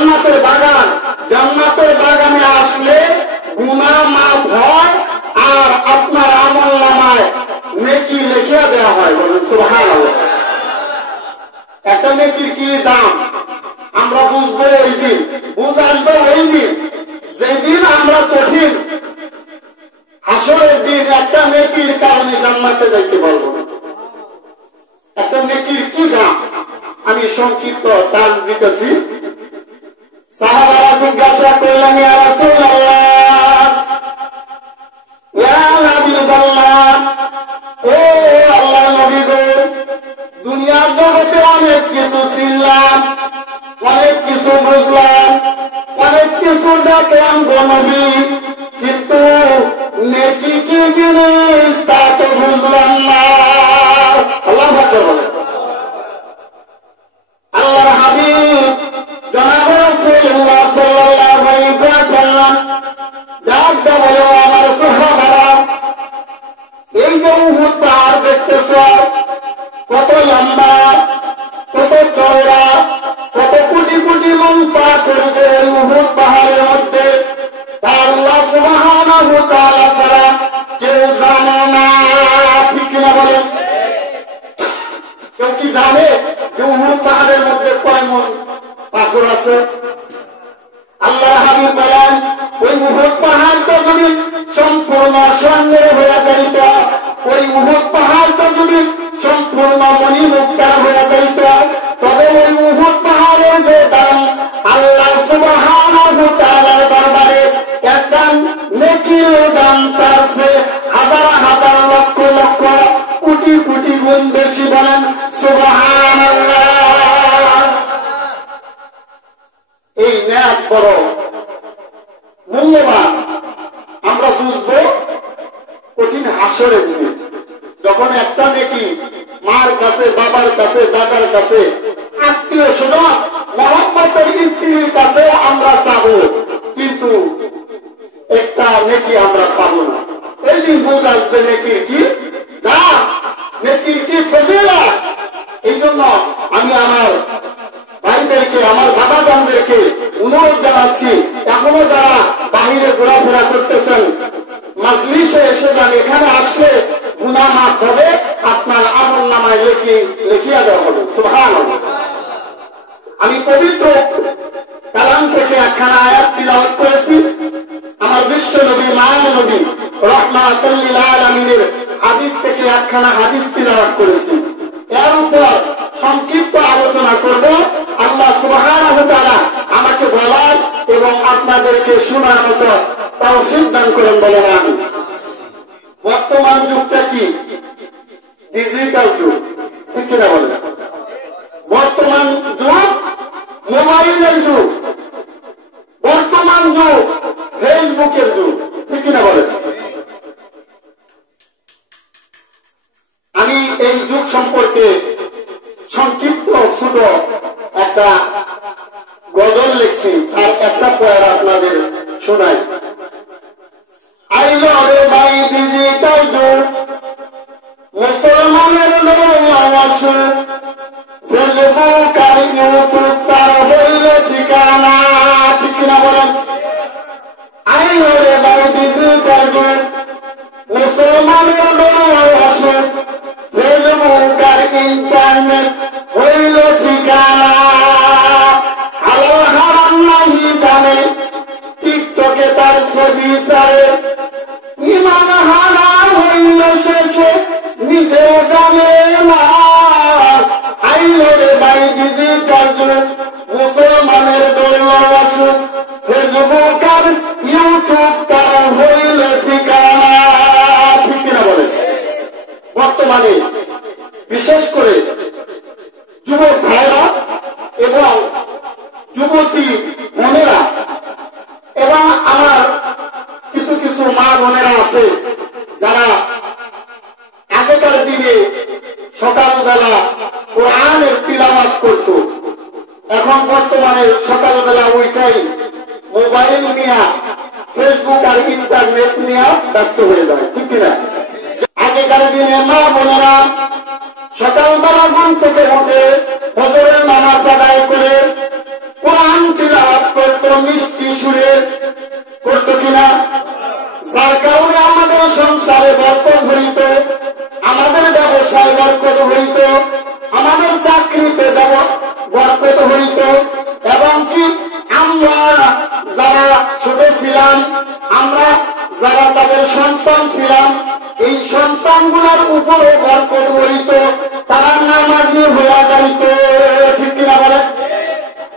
জান্নাতের বাগান, জান্নাতের বাগানে আসলে গুনাহ মাফ হয় আর আপনার আমলনামায় নেকি লিখে দেওয়া হয়। বলেন সুবহানাল্লাহ। একটা নেকির কি দাম আমরা বুঝবো ওই দিন, বুঝ আসবো ওই দিন যেদিন আমরা কঠিন হাসরের দিন একটা নেকির কারণে জান্নাতে যাইতে পারবো না। একটা নেকির কি দাম আমি সংক্ষিপ্ত তাজ দিতেছি। সাহাবারা জিজ্ঞাসা করলেন, ইয়া রাসূলুল্লাহ, ইয়া হাবিবাল্লাহ, ও আল্লাহর নবী গো, দুনিয়ার জগতে অনেক কিছু চিনলাম, অনেক কিছু বুঝলাম, অনেক কিছু দেখলাম গো নবী, কিন্তু নেকি কি জিনিস তা তো বুঝলাম না। আল্লাহু আকবার বলেন। আল্লাহর হাবিব জনাব রাসূলুল্লাহ সাল্লাল্লাহু আলাইহি ওয়াসাল্লাম ডাক দিয়ে বলে, আমার সাহাবারা, এই যে উহুদ পাহাড় দেখতেছ, কত লম্বা, কত চওড়া, কত কোটি কোটি মন পাথর যে উহুদ পাহাড়ের মধ্যে, আল্লাহ সুবহানাহু ওয়া তাআলা ছাড়া কেউ জানে না। ঠিক কিনা বলেন? কেউ কি জানে যে উহুদ পাহাড়ের মধ্যে কয় মন পাথর আছে? আল্লাহ হাবিব বলেন, ওই উহুদ পাহাড় তো যদি সম্পূর্ণ স্বর্ণের হয়ে যাইত, ওই উহুদ পাহাড় তো যদি সম্পূর্ণ মণিমুক্তার হয়ে যাইত, তবে ওই উহুদ পাহাড়ের যে দাম আল্লাহ সুবহানাহু ওয়া তাআলার দরবারে একটা নেকির দাম তার চেয়ে হাজার হাজার লক্ষ লক্ষ কোটি কোটি গুণ বেশি। বলেন সুবহানাল্লাহ। এই নেক বড় মূল্যবান। আমরা বুঝবো কঠিন হাসরের দিনে, যখন একটা নেকি মার কাছে, বাবার কাছে, দাদার কাছে, আত্মীয় স্বজন, মহব্বতের স্ত্রীর কাছে আমরা চাবো, কিন্তু একটা নেকি আমরা পাবো না। এই দিন বুঝ আসবে নেকির কি দাম, নেকির কি ফজিলত। এই জন্য আমি আমার ভাইদেরকে, আমার বাবাজানদেরকে অনুরোধ জানাচ্ছি, এখনো যারা বাহিরে ঘোরাফেরা করতেছেন, মাজলিসে এসে যান, এখানে আসলে গুনাহ মাফ হবে, আপনার আমলনামায় লিখিয়া দেওয়া হবে। সুবহানাল্লাহ। আমি পবিত্র কালাম থেকে একখানা আয়াত তিলাওয়াত করেছি। আমার বিশ্ব নবী, মায়ান নবী রাহমাতুল লিল আলামিনের হাদিস থেকে একখানা হাদিস তিলাওয়াত করেছি। এর উপর সংক্ষিপ্ত আলোচনা করব। আল্লাহ সুবহানাহু ওয়া তাআলা আমাকে বলার এবং আপনাদেরকে শোনার মতো তৌফিক দান করেন, বলেন আমিন। বর্তমান যুগটা কি? ডিজিটাল যুগ। ঠিক কিনা বলেন? বর্তমান যুগ মোবাইলের যুগ, বর্তমান যুগ ফেসবুকের যুগ। ঠিক কিনা বলেন? আমি এই যুগ সম্পর্কে সংক্ষিপ্ত ছোট একটা গজল লিখছি, আর একটা পয়ের আপনাদের শোনাই। আইলো রে ভাই ডিজিটাল যুগ, মুসলমানের নববর্ষ, ফেসবুক আর ইউটিউব তার হইল ঠিকানা। ঠিক কিনা বলেন? আইলো রে ভাই ডিজিটাল যুগ, মুসলমানের নববর্ষ, ফেসবুক আর ইন্টারনেট হইল ঠিকানা। হালাল হারাম নাহি জানে, টিকটকে তার ছবি ছাড়ে, ইমান হারাম হইল শেষে নিজেও জানে না। আইলো রে ভাই ডিজিটাল যুগ, মুসলমানের দৈববশ, ফেসবুক আর ইউটিউব তার হইল ঠিকানা। ঠিক কিনা বলে? বর্তমানে বিশেষ করে যুবক ভাইরা এবং যুবতী বোনেরা এবং আমার কিছু কিছু মা বোনেরা আছে যারা আগেকার দিনে সকালবেলা কোরআনের তিলাওয়াত করত, এখন বর্তমানে সকালবেলা ওইটাই মোবাইল নিয়ে, ফেসবুক আর ইন্টারনেট নিয়ে ব্যস্ত হয়ে যায়। ঠিক কিনা? আগেকার দিনে মা বোনেরা সকালবেলা ঘুম থেকে উঠে ফজরের নামাজ আদায় করে কোরআন তিলাওয়াত মিষ্টি সুরে করতো কিনা, যার কারণে আমাদের সংসারে বরকত হইত, আমাদের ব্যবসায় বরকত হইত, আমাদের চাকরিতে বরকত হইত, এবং কি আমরা যারা ছোট ছিলাম, আমরা যারা তাদের সন্তান ছিলাম, এই সন্তানগুলোর উপরে বরকত হইত, তারা নামাজি হয়ে যাইত, ঠিক কিনা বলে।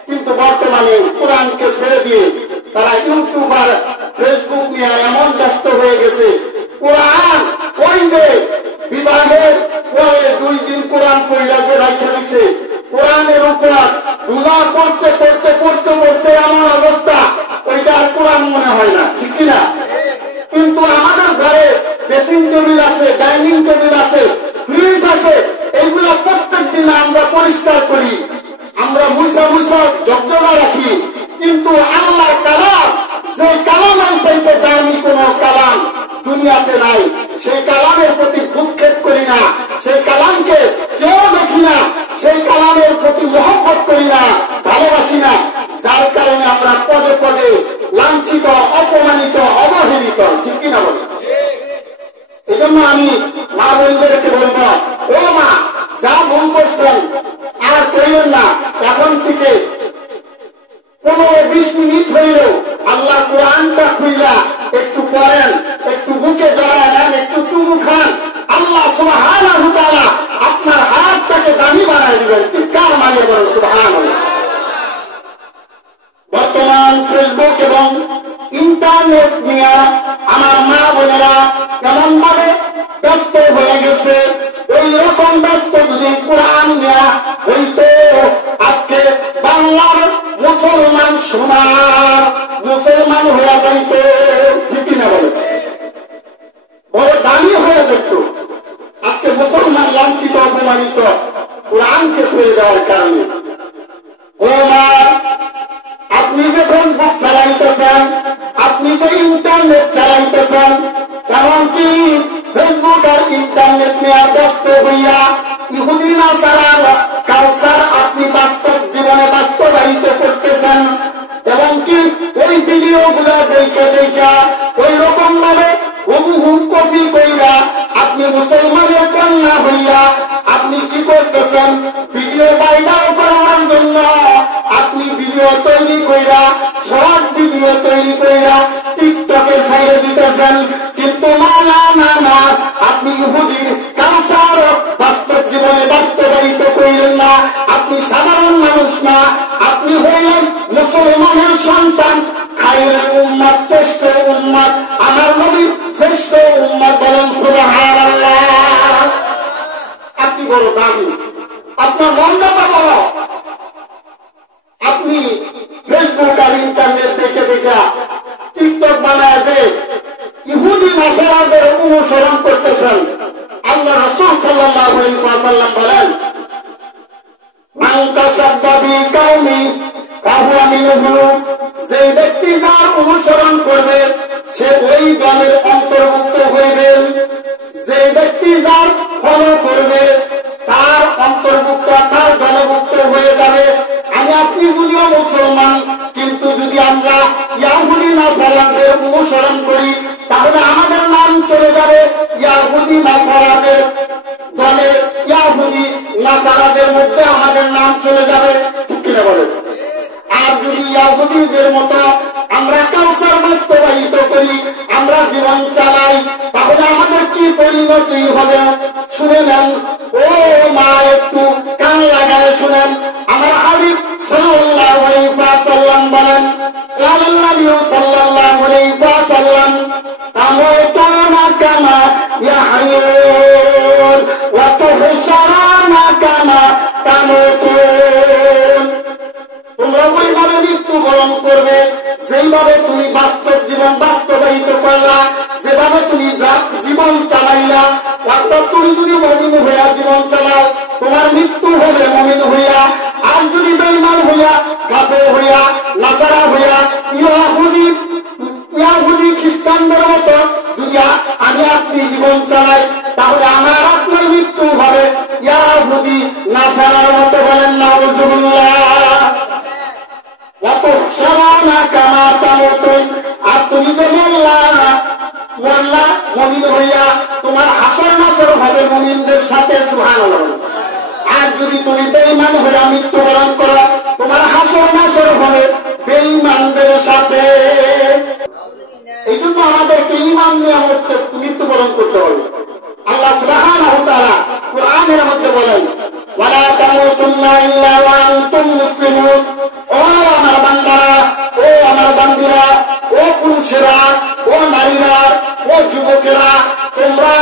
কিন্তু বর্তমানে কোরআনকে ছেড়ে দিয়ে তারা ইউটিউব আর ফেসবুক নিয়ে এমন ব্যস্ত হয়ে গেছে, কোরআন ওই যে বিবাহের পরে 2 দিন কোরআন পড়া যে রাখা দিচ্ছে, কোরআনের উপর ধুলা পড়তে পড়তে পড়তে পড়তে এমন অবস্থা, ওইটা আর কোরআন মনে হয় না, ঠিক কিনা। কিন্তু আমাদের ঘরে ড্রেসিং টেবিল আছে, ডাইনিং টেবিল আছে, ফ্রিজ আছে, এইগুলো প্রত্যেক দিন আমরা পরিষ্কার করি, আমরা মুছা যত্ন রাখি। কিন্তু আল্লাহর কালাম, যে কালামের চাইতে দামি কোন কালাম দুনিয়াতে নাই, সেই কালামের প্রতি ভ্রুক্ষেপ করি না, সেই কালামকে কেউ দেখি না, সেই কালামের প্রতি মহব্বত করি না, ভালোবাসি না, যার কারণে আমরা পদে পদে লাঞ্ছিত, অপমানিত, অবহেলিত, ঠিক কিনা বলি। এই জন্য আমি মা বোনদেরকে বলব, ও মা, যা ভুল করছেন আর করিয়েন না, এখন থেকে 15-20 মিনিট হইলেও আল্লাহ কোরআনটা খুইলা একটু পড়েন, একটু বুকে জড়ায় নেন, একটু চুমু খান, আল্লাহ সুবহানাহু ওয়া তাআলা আপনার হাতটাকে দামি বানায় দিবেন, চিৎকার মারিয়ে বলেন সুবহানাল্লাহ। বর্তমান ফেসবুক এবং ইন্টারনেট নিয়ে আমার মা বোনেরা কেমন ভাবে ব্যস্ত হয়ে গেছে, ওই রকম ব্যস্ত যদি কোরআন নেওয়া হইতো, আজকে বাংলার মুসলমান সোনার মুসলমান হয়ে যাইত, ঠিক না বলে, বড় দামি হয়ে যেত। আজকে মুসলমান লাঞ্ছিত, অপমানিত কোরআনকে ছেড়ে দেওয়ার কারণে। ও মা, আপনি যে ফেসবুক চালাইতেছেন, আপনি যে ইন্টারনেট চালাইতেছেন, এমনকি ফেসবুক আর ইন্টারনেট নিয়ে ব্যস্ত হইয়া ইহুদি নাসারার কালচার আপনি বাস্তব জীবনে বাস্তবায়িত করতেছেন, এবং কি ওই ভিডিও গুলা দেখে দেখা ওই রকম ভাবে হুবহু কপি কইরা আপনি মুসলমানের কন্যা হইয়া আপনি কি করতেছেন, ভিডিও ভাইরাল করার জন্য আপনি ভিডিও তৈরি কইরা, শর্ট ভিডিও তৈরি কইরা টিকটকে ছাইড়ে দিতেছেন। কিন্তু না না না না, আপনি ইহুদির কালচার বাস্তব জীবনে বাস্তবায়িত করিলেন না, আপনি সাধারণ মানুষ না, আপনি হইলেন মুসলমানের সন্তান, খায়রুল উম্মাত, শ্রেষ্ঠ উম্মাত, আমার নবী শ্রেষ্ঠ উম্মাত, বলেন সুবহানাল্লাহ। আপনি বড় দামি, আপনার মর্যাদা বড়, আপনি ফেসবুক আর ইন্টারনেট দেখে দেখা টিকটক বানায় যে ইহুদি নাসারাদের অনুসরণ করতেছেন। আল্লাহ রাসূল সাল্লাল্লাহু আলাইহি ওয়াসাল্লাম বলেন, মান তাসাব্বা বিকাউমি ফাহুয়া মিনহু, যে ব্যক্তি যার অনুসরণ করবে সে ওই দলের অন্তর্ভুক্ত হইবে, যে ব্যক্তি যার ফলো করবে তার অন্তর্ভুক্ত, তার দলভুক্ত হয়ে যাবে। আমি আপনি যদিও মুসলমান, কিন্তু যদি আমরা ইয়াহুদি নাসারাদের অনুসরণ করি তাহলে আমাদের নাম চলে যাবে ইয়াহুদি নাসারাদের দলে, ইয়াহুদি নাসারাদের মধ্যে আমাদের নাম চলে যাবে, ঠিক কিনা বলে। আর যদি ইয়াহুদিদের মতো আমরা কালচার বাস্তবায়িত করি, আমরা জীবন চালাই, তাহলে আমাদের কি পরিণতি হবে শুনে নেন। ও মা, একটু কান লাগায় শুনেন। আমার হাবিব সাল্লাল্লাহু আলাইহি ওয়াসাল্লাম বলেন, কালান নবী সাল্লাল্লাহু আলাইহি ওয়াসাল্লাম, তামুতুনা কামা ইয়াহয়ুন ওয়া তুহশারুনা কামা তামুতুন। তোমরা ওইভাবে মৃত্যুবরণ করবে যেইভাবে তুমি বাস্তব জীবন বাস্তবায়িত করলা, যেভাবে তুমি জীবন চালাইলা। অর্থাৎ তুমি যদি মুমিন হইয়া জীবন চালাও, তোমার মৃত্যু হবে মুমিন হইয়া। আর যদি বেঈমান হইয়া, কাফের হইয়া, নাসারা হইয়া, ইয়াহুদি খ্রিস্টানদের মতো যদি আমি আপনি জীবন চালাই, তাহলে আমার আপনার মৃত্যু হবে ইয়াহুদি নাসারার মতো। বলেন নাউযুবিল্লাহ। তামুতুনা কামা তামুতুন, আর তুমি যে মোল্লা মুমিন হইয়া তোমার হাসর নাসর হবে মুমিনদের সাথে। সুবহানাল্লাহ। আর যদি তুমি বেঈমান হইয়া মৃত্যুবরণ করো, তোমার হাসর নাসর হবে বেঈমানদের সাথে। এই জন্য আমাদেরকে ঈমান নিয়ে মৃত্যুবরণ করতে হবে। আল্লাহ সুবহানাহু ওয়া তাআলা কোরআনের মধ্যে বলেন, ওয়ালা তামুতুন্না ইল্লা ওয়া আনতুম মুসলিমুন। ও আমার বান্দারা, ও আমার বান্দিরা, ও পুরুষেরা, ও নারীরা, ও যুবকেরা, তোমরা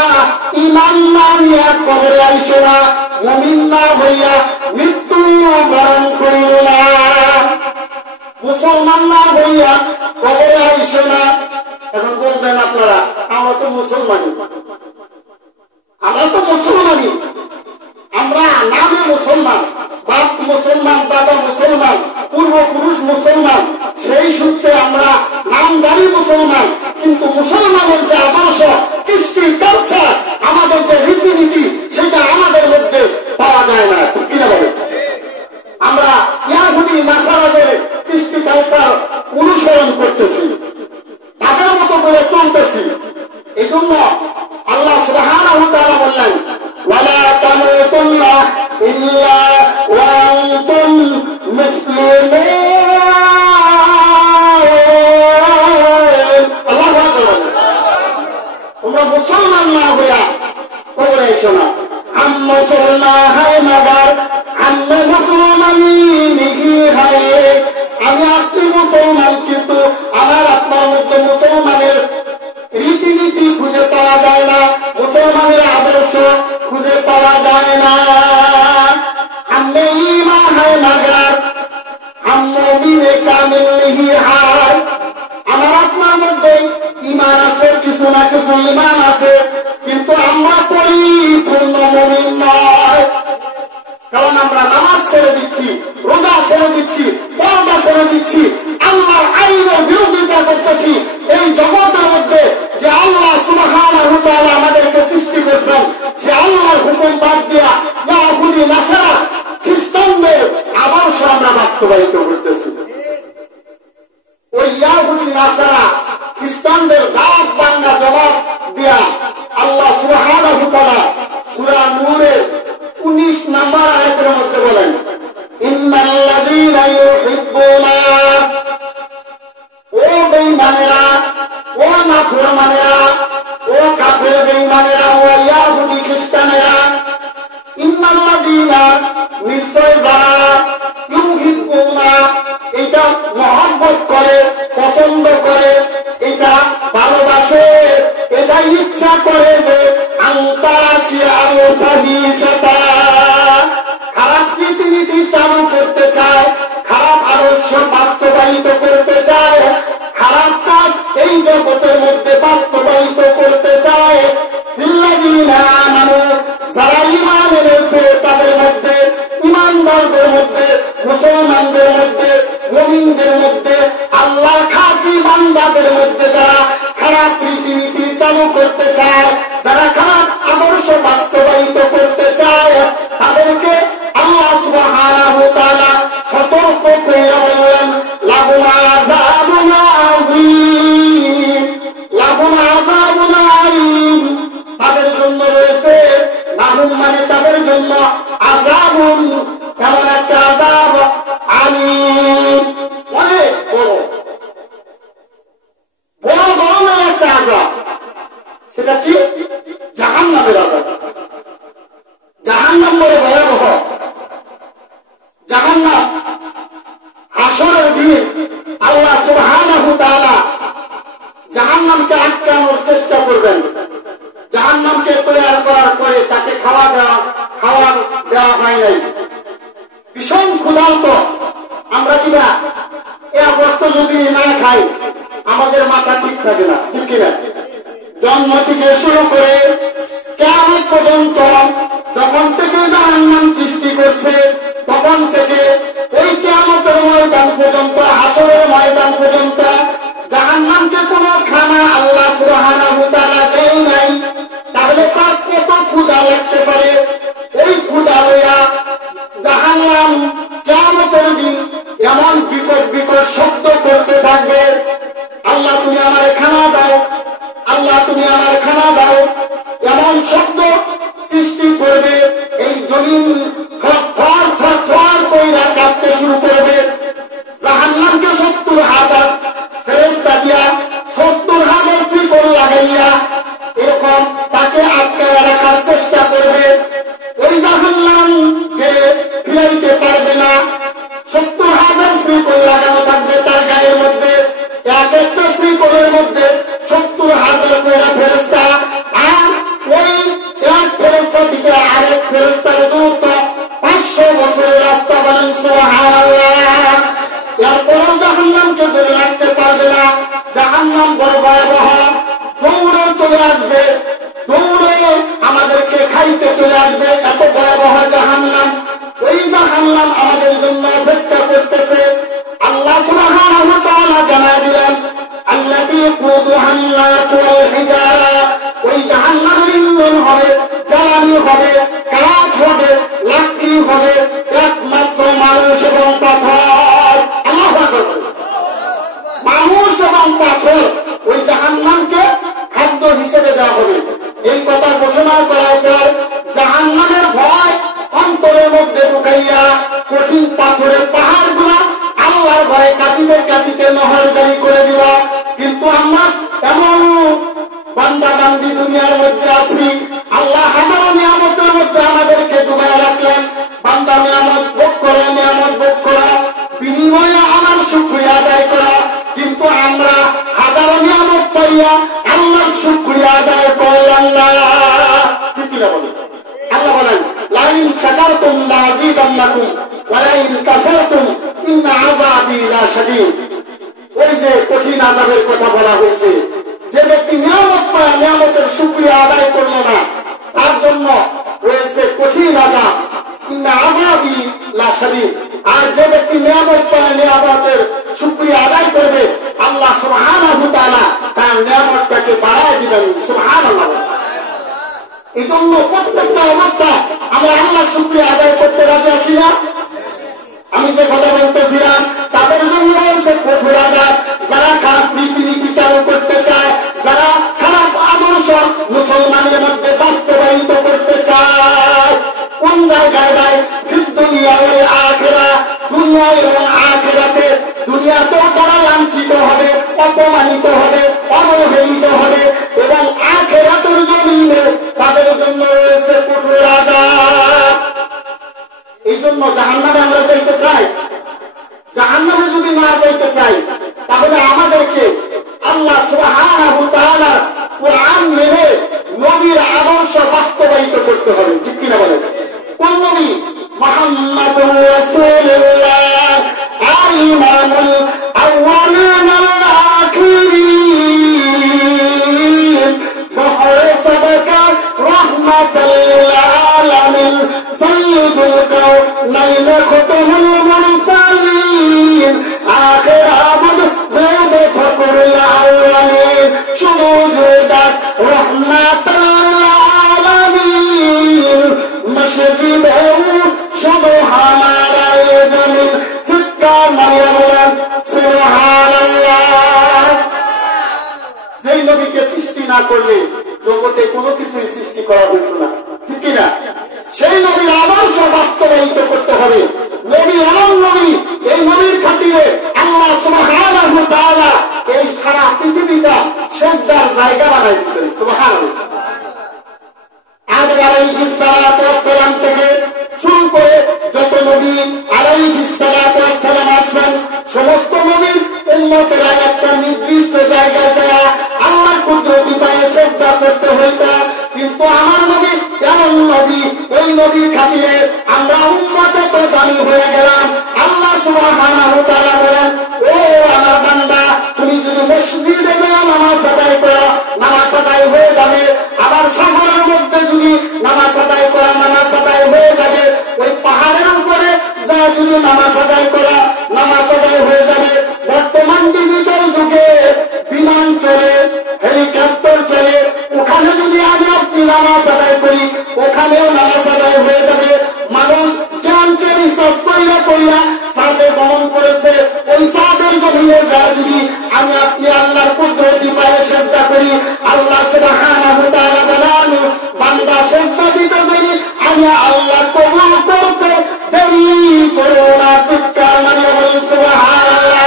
ঈমান না নিয়ে কবরে আইসো না, মুমিন না হইয়া মৃত্যুবরণ করিও না। মুসলমান না হইয়া কবরে আইসো না। এখন বলবেন আপনারা, আমরা তো মুসলমানই, আমরা তো মুসলমানই, আমরা নামে মুসলমান, বাপ মুসলমান, দাদা মুসলমান, পূর্বপুরুষ মুসলমান, সেই সূত্রে আমরা নামদারি মুসলমান। কিন্তু মুসলমানের যে আদর্শ, কৃষ্টি, কালচার, আমাদের যে রীতিনীতি, সেটা আমাদের মধ্যে পাওয়া যায় না। ঠিক কিনা বলে? আমরা ইয়াহুদি নাসারাদের কৃষ্টি কালচার অনুসরণ করতেছি, তাদের মতো করে চলতেছি। এই জন্য আল্লাহ সুবহানাহু ওয়া তাআলা বললেন, ওয়ালা তামুতুন্না ইল্লা ওয়া আনতুম মুসলিমুন। আল্লাহু আকবার। তোমরা মুসলমান না হইয়া কবরে আইসো না। हम मुसलमान है मगर हमें मुसलमानी नहीं है। আমি আপনি মুসলমান, কিন্তু আমার আপনার মধ্যে মুসলমানের রীতিনীতি খুঁজে পাওয়া যায় না, মুসলমানের আদর্শ খুঁজে পাওয়া যায় না। हमने ईमान है मगर हम मोमिन कामिल नहीं है। আমার আপনার মধ্যে ঈমান আছে, কিছু না কিছু ঈমান আছে, কিন্তু আমরা পরিপূর্ণ মুমিন নয়। কারণ আমরা নামাজ ছেড়ে দিচ্ছি, রোজা ছেড়ে দিচ্ছি, পর্দা ছেড়ে দিচ্ছি, আল্লাহর আইনের বিরোধিতা করতেছি। এই জগতের মধ্যে যে আল্লাহ সুবহানাহু ওয়া তাআলা আমাদেরকে সৃষ্টি করেছেন, সে আল্লাহর হুকুম বাদ দিয়া ইয়াহুদি নাসারা খ্রিস্টানদের আদর্শ আমরা বাস্তবায়িত করতেছি। ওই ইয়াহুদি নাসারা খ্রিস্টানদের দাঁত ভাঙা জবাব দিয়া আল্লাহ সুবহানাহু ওয়া তাআলা সূরা নূরের 19 নম্বর আয়াতের মধ্যে বলেন, ইন্নাল্লাযীনা ইউহিব্বুনা, ও বেঈমানেরা, ও নাফরমানেরা, ও কাফের বেঈমানেরা, ও ইয়াহুদি খ্রিস্টানেরা, ইন্নাল্লাযীনা, নিশ্চয় যারা, ইউহিব্বুনা, এটা মহব্বত করে, পছন্দ করে, এটা ভালোবাসে, এটা ইচ্ছা করে যে খারাপ রীতিনীতি চালু করতে চায়, খারাপ আদর্শ বাস্তবায়িত করতে চায়, খারাপ কাজ এই জগতের মধ্যে বাস্তবায়িত করতে চায়। যারা ঈমান এনেছে তাদের মধ্যে, ঈমানদারদের মধ্যে, মুসলমানদের মধ্যে, মুমিনদের মধ্যে, আল্লাহ খাঁটি বান্দাদের মধ্যে যারা খারাপ রীতিনীতি চালু করতে চায়, যারা খারাপ আদর্শ বাস্তবায়িত করতে চায়, তাদেরকে আল্লাহ সুবহানাহু ওয়া তাআলা সতর্ক করে বললেন, লাহুম আযাবুন আযীম, লাহুম আযাবুন আলীম, তাদের জন্য রয়েছে, লাহুম মানে তাদের জন্য, আযাবুন কেমন একটা আযাব, আলীম অনেক বড়, বড় ধরনের একটা আযাব। সেটা কি? জাহান্নামের আযাব। জাহান্নাম বড় ভয়াবহ। জাহান্নাম হাসরের দিন আল্লাহ সুবহানাহু ওয়া তাআলা জাহান্নামকে আটকানোর চেষ্টা করবেন। জাহান্নামকে তৈরি করার পরে তাকে খাওয়া দেওয়া হয় নাই। ভীষণ ক্ষুধার্ত আমরা কিনা, এক বক্ত যদি না খাই আমাদের মাথা ঠিক থাকে না, ঠিক কিনা? জন্ম থেকে শুরু করে কিয়ামত পর্যন্ত, যখন থেকে জাহান্নাম সৃষ্টি করছে তখন থেকে ওই কিয়ামতের ময়দান পর্যন্ত, হাসরের ময়দান পর্যন্ত জাহান্নামকে কোনো খানা আল্লাহ সুবহানাহু ওয়া তাআলা দেয় নাই। তাহলে তার কত ক্ষুধা লাগতে পারে? ওই ক্ষুধা লইয়া জাহান্নাম কিয়ামতের দিন এমন বিকট বিকট শব্দ করতে জাহান্নামকে ধরে রাখতে পারবে না। জাহান্নাম বড় ভয়াবহ, দৌড়ে চলে আসবে, দৌড়ে আমাদেরকে খাইতে চলে আসবে, এত ভয়াবহ জাহান্নাম। ওই জাহান্নাম আমাদের জন্য অপেক্ষা করতেছে। আল্লাহ সুবহানাহু ওয়া তাআলা জানায় দিলেন, আল্লাযী ইয়াকুদুহান নাস ওয়াল হিজারা, ওই জাহান্নামের ইন্ধন হবে, জ্বালানি হবে, কাঠ হবে, লাকড়ি হবে, একমাত্র মানুষ এবং পাথর। আল্লাহু আকবার। মানুষ এবং পাথর ওই জাহান্নামকে খাদ্য হিসেবে দেওয়া হবে। এই কথা ঘোষণা করার পর জাহান্নামের ভয় অন্তরের মধ্যে ঢুকাইয়া কঠিন পাথরের পাহাড় গুলা আল্লাহর ভয়ে কাঁদিতে কাঁদিতে নহরজারি করে দিবা। কিন্তু আমরা এমন বান্দা বান্দি দুনিয়ার মধ্যে আছি, আল্লাহ হাজারো নিয়ামতের মধ্যে আমাদেরকে ডুবাই রাখলেন। বান্দা নিয়ামত ভোগ করে, নিয়ামত ভোগ করা, বিনিময়ে আমার শুকরিয়া আদায় করা। কিন্তু আমরা হাজারো নিয়ামত পাইয়া আল্লাহর শুকরিয়া আদায় করলাম না। ঠিক কিনা বলেন? আল্লাহ বলেন, লাইন শাকারতুম লাযীদান্নাকুম ওয়া লাইন কাফারতুম ইন্না আযাবী লাশাদীদ। ওই যে কঠিন আযাবের কথা বলা হয়েছে, যে ব্যক্তি নিয়ামত পায় নিয়ামতের শুকরিয়া আদায় করল না, তার জন্য রয়েছে কঠিন আযাব, ইন্না আযাবী লাশাদীদ। আর যে ব্যক্তি নিয়ামত পায় নিয়ামতের শুকরিয়া আদায় করবে, আল্লাহ সুবহানাহু ওয়া তাআলা তার নিয়ামতটাকে বাড়ায় দিবেন। সুবহানাল্লাহ। এই জন্য প্রত্যেকটা অবস্থা আমরা আল্লাহর শুকরিয়া আদায় করতে রাজি আছি না? আমি যে কথা বলতেছিলাম, তাদের জন্য রয়েছে কঠোর আযাব। যারা খারাপ রীতিনীতি চালু করতে চায়, যারা খারাপ আদর্শ মুসলমানের মধ্যে বাস্তবায়িত করতে চায়, কোন জায়গায় যায়? দুনিয়া ওয়াল আখিরা, দুনিয়া এবং আখিরাতে। দুনিয়াতেও তারা লাঞ্ছিত হবে, অপমানিত হবে, অবহেলিত হবে, এবং আখিরাতের জমিনে তাদের জন্য রয়েছে কঠোর আযাব। এই জন্য জাহান্নামে আমরা যাইতে চাই। জাহান্নামে যদি না যাইতে চাই, তাহলে আমাদেরকে আল্লাহ সুবহানাহু ওয়া তাআলা কোরআন মেনে নবীর আদর্শ বাস্তবায়িত করতে হবে। ঠিক কিনা বলেন? কোন নবী? মুহাম্মাদুর রাসূলুল্লাহ, ইমামুল আউয়ালিন ওয়াল আখিরিন, মুহতাসাবাকা রাহমাতাল লিল আলামিন, সাইয়্যিদুল কাওনাইন, খাতামুল মুরসালিন, আখির আবদ ওয়াদ ফখরুল আউয়ালিন, শুজুদাত রাহমাতাল লিল আলামিন, মসজিদ শুধু হামারা জমিন। চিৎকার মারিয়া বলেন সুবহানাল্লাহ। যেই নবীকে সৃষ্টি না করলে জগতে কোনো কিছুই সৃষ্টি করা হইত না। ঠিক কিনা? সেই নবীর আদর্শ বাস্তবায়িত করতে হবে। নবী এমন নবী, এই নবীর খাতিরে আল্লাহ সুবহানাহু ওয়া তাআলা এই সারা পৃথিবীটা সেজদার জায়গা বানাই দিয়েছেন। সুবহানাল্লাহ। আদম আলাইহিস সালাতু ওয়াস সালাম থেকে শুরু করে যত নবী আলাইহিস সালাতু ওয়াস সালাম আসেন, সমস্ত নবীর উম্মতেরা একটা নির্দিষ্ট জায়গায় যায় আল্লাহর কুদরতি পায়ে সেজদা করতে হইত। কিন্তু আমার নবী এমন নবী, এই নবীর খাতিরে আমরা উম্মতে তো দামি হয়ে গেলাম। আল্লাহ সুবহানাহু ওয়া তাআলা বলেন, ও আমার বান্দা, তুমি যদি মসজিদে যাও নামাজ আদায় করো, নামাজ আদায় হয়ে যাবে। আবার শহরের মধ্যে যদি নামাজ আদায় করা, নামাজ আদায় হয়ে যাবে। ওই পাহাড়ের উপরে যা যদি নামাজ আদায় করা, নামাজ আদায় হয়ে যাবে। বর্তমান ডিজিটাল যুগে বিমান চলে, হেলিকপ্টার চলে, ওখানে যদি আমি আপনি নামাজ আদায় করি, ওখানেও নামাজ আদায় হয়ে যাবে। মানুষ জ্ঞানকে রিসার্চ কইরা কইরা সাথে গমন করেছে। ওই সাদের জমিনে যা যদি আমি আপনি আল্লাহর কুদরতি পায়ে সেজদা করি, আল্লাহ সুবহানাহু ওয়া তাআলা বলেন, বান্দা সেজদা দিতে দেরি, আমি আল্লাহ কবুল করতে দেরি করো না। চিৎকার মারিয়া বলেন সুবহানাল্লাহ।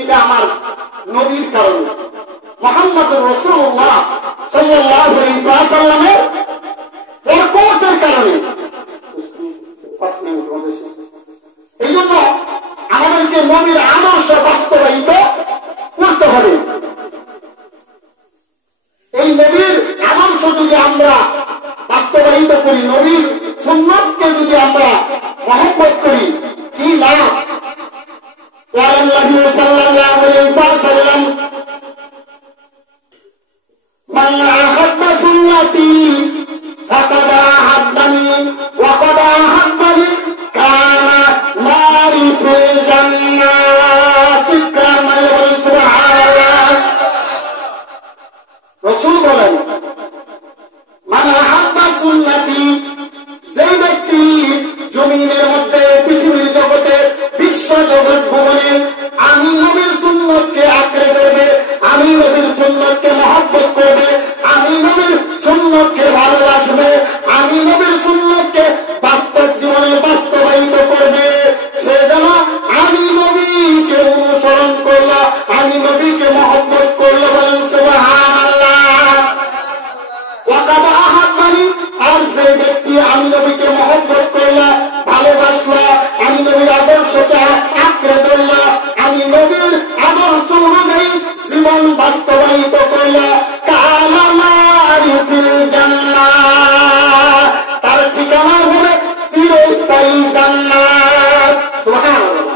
এটা আমার নবীর কারণে, মুহাম্মদুর রাসূলুল্লাহ সাল্লাল্লাহু আলাইহি ওয়াসাল্লামের বরকতের কারণে। এই জন্য আমাদেরকে নবীর আদর্শ বাস্তবায়িত করতে হবে। এই নবীর আদর্শ যদি আমরা বাস্তবায়িত করি, নবীর সুন্নাতকে যদি আমরা মহব্বত করি, কি লাভ? قال النبي صلى الله عليه وسلم من أحب سنتي فقد أحبني وقد أحبني كان معي في الجنة كما يقول سبحان الله رسول বলেন من أحب سنتي যে ব্যক্তি জমিনের মধ্যে পৃথিবীর জগতে বিশ্ব জগৎ ভ্রমণে আমি নবীর সুন্নতকে আঁকড়ে ধরবে, আমি নবীর সুন্নতকে মহব্বত করবে, আমি নবীর সুন্নতকে ভালোবাসবে, আমি নবীর সুন্নতকে বাস্তব জীবনে বাস্তবায়িত করবে, সে যেন আমি নবীকে অনুসরণ করলো, আমি নবীকে মহব্বত করলো। বলেন সুবহানাল্লাহ। ওয়াকাদ আহাব্বানি, আর যে ব্যক্তি আমি নবীকে মহব্বত করলো, ভালোবাসলো, আমি নবীর আদর্শকে আঁকড়ে ধরলো, আমি নবীর আদর্শ অনুযায়ী জীবন বাস্তবায়িত করলো, কানা মা'i ফিল জান্নাহ, তার ঠিকানা হবে চিরস্থায়ী জান্নাত। সুবহানাল্লাহ।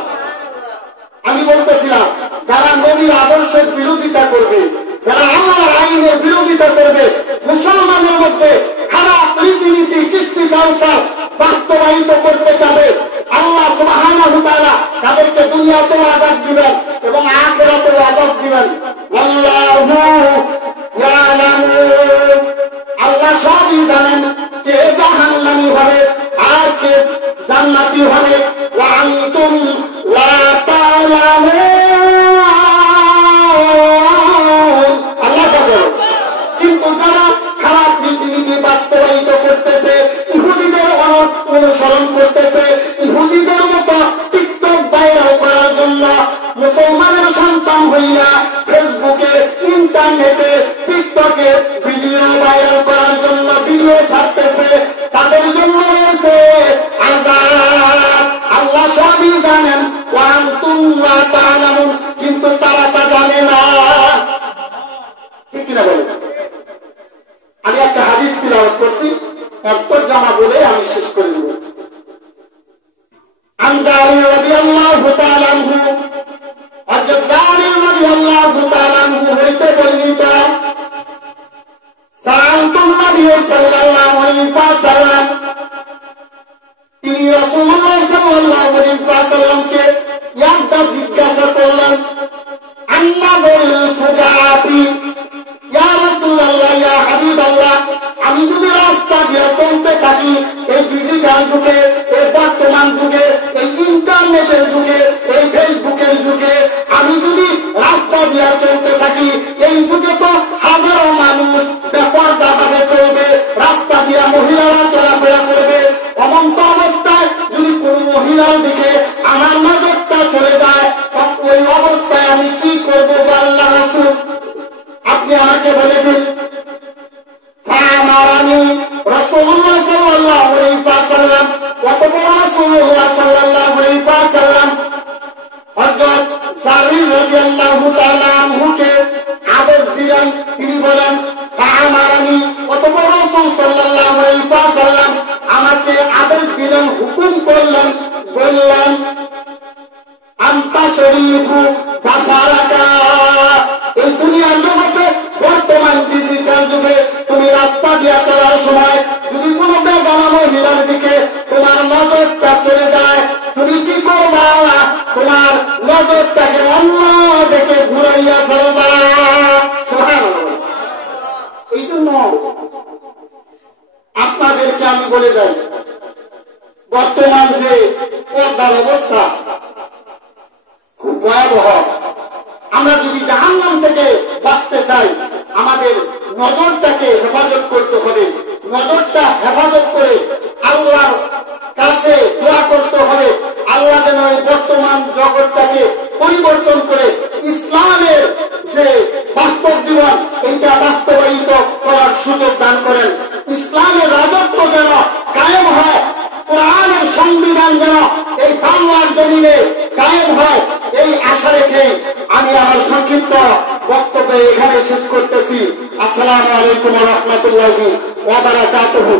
আমি বলতেছিলাম যারা নবীর আদর্শের বিরোধিতা করবে, যারা আল্লাহর আইনের বিরোধিতা করবে, মুসলমানের মধ্যে খারাপ রীতিনীতি কৃষ্টি কালচার বাস্তবায়িত করতে যাবে, আল্লাহ সুবহানাহু ওয়া তাআলা তাদেরকে দুনিয়াতেও আযাব দিবেন এবং আখিরাতেও আযাব দিবেন। আল্লাহু ইয়ালামু, আল্লাহ সবই জানেন কে জাহান্নামী হবে আর কে জান্নাতি হবে। ওয়া আনতুম লা তা'লামুন, আল্লাহ বলেন কিন্তু যারা খারাপ রীতিনীতি বাস্তবায়িত করতেছে, ইহুদিদের অনুসরণ করতেছে, ইহুদিদের মতো টিকটক ভাইরাল করার জন্য মুসলমানের সন্তান হইয়া ফেসবুকে, ইন্টারনেটে, টিকটকে ভিডিও ভাইরাল করার জন্য ভিডিও ছাড়তেছে, তাদের জন্য রয়েছে আযাব। আল্লাহ সবই জানেন। ওয়া আনতুম লা তা'লামুন, কিন্তু তারা তা জানে না। ঠিক কিনা বলেন? আমি একটা হাদিস তিলাওয়াত করছি, তরজমা বলে আমি শেষ করে দেব। আন জারির রাদিয়াল্লাহু তাআলা আনহু, হযরত জারির রাদিয়াল্লাহু তাআলা আনহু হইতে বর্ণিত, সাআলতুন নবী সাল্লাল্লাহু আলাইহি ওয়াসাল্লাম, তিনি রাসূলুল্লাহ সাল্লাল্লাহু আলাইহি ওয়াসাল্লামকে একটা জিজ্ঞাসা করলেন, আন্নাবুল ফুজাতি, ইয়া রাসূলুল্লাহ, ইয়া হাবিবাল্লাহ, আমি যদি রাস্তা দিয়ে চলতে থাকি এই ডিজিটাল যুগে, এই বর্তমান যুগে, এই ইন্টারনেটের যুগে, এই ফেসবুকের যুগে, আমি যদি রাস্তা দিয়ে চলতে থাকি, এই যুগে তো হাজারো মানুষ বেপরদা ভাবে চলবে, রাস্তা দিয়ে মহিলারা চলাফেরা করবে, অমন্ত অবস্থায় যদি কোন মহিলার দিকে আমার নজরটা চলে যায়, ওই অবস্থায় আমি কি করবো? আল্লাহ রাসূল আপনি আমাকে বলে দিন। রাসূলুল্লাহ সাল্লাল্লাহু আলাইহি ওয়াসাল্লাম, অতঃপর রাসূলুল্লাহ সাল্লাল্লাহু আলাইহি ওয়াসাল্লাম হযরত জারির রাদিয়াল্লাহু তাআলা আনহুকে আদেশ দিলেন, তিনি বলেন ফাআমারানি, অতঃপর রাসূল সাল্লাল্লাহু আলাইহি ওয়াসাল্লাম আমাকে আদেশ দিলেন, হুকুম করলেন, বললেন আনতা শরীফু বাসারাকা, এই দুনিয়ার জগতে বর্তমান ডিজিটাল যুগে তুমি রাস্তা দিয়ে চলার সময় যদি কোনো বেগানা মহিলার দিকে তোমার নজরটা চলে যায়, তুমি কি করবা? তোমার নজরটাকে অন্য দিকে ঘুরাইয়া ফেলবা। সুবহানাল্লাহ। এই জন্য আপনাদেরকে আমি বলে যাই, বর্তমান যে পর্দার অবস্থা খুব ভয়াবহ। আমরা যদি জাহান্নাম থেকে বাঁচতে চাই, আমাদের নজরটাকে হেফাজত করতে হবে, নজরটা হেফাজত করে আল্লাহর কাছে দোয়া করতে হবে, আল্লাহ যেন এই বর্তমান জগৎটাকে পরিবর্তন করে ইসলামের যে বাস্তব জীবন এইটা বাস্তবায়িত করার সুযোগ দান করেন, ইসলামের রাজত্ব যেন কায়েম হয়, কোরআনের সংবিধান যেন এই বাংলার জমিনে কায়েম হয়, এই আশা রেখে আমি আমার সংক্ষিপ্ত বক্তব্য এখানে শেষ করতেছি। আসসালামু আলাইকুম ওয়া রাহমাতুল্লাহি ওয়া বারাকাতুহু।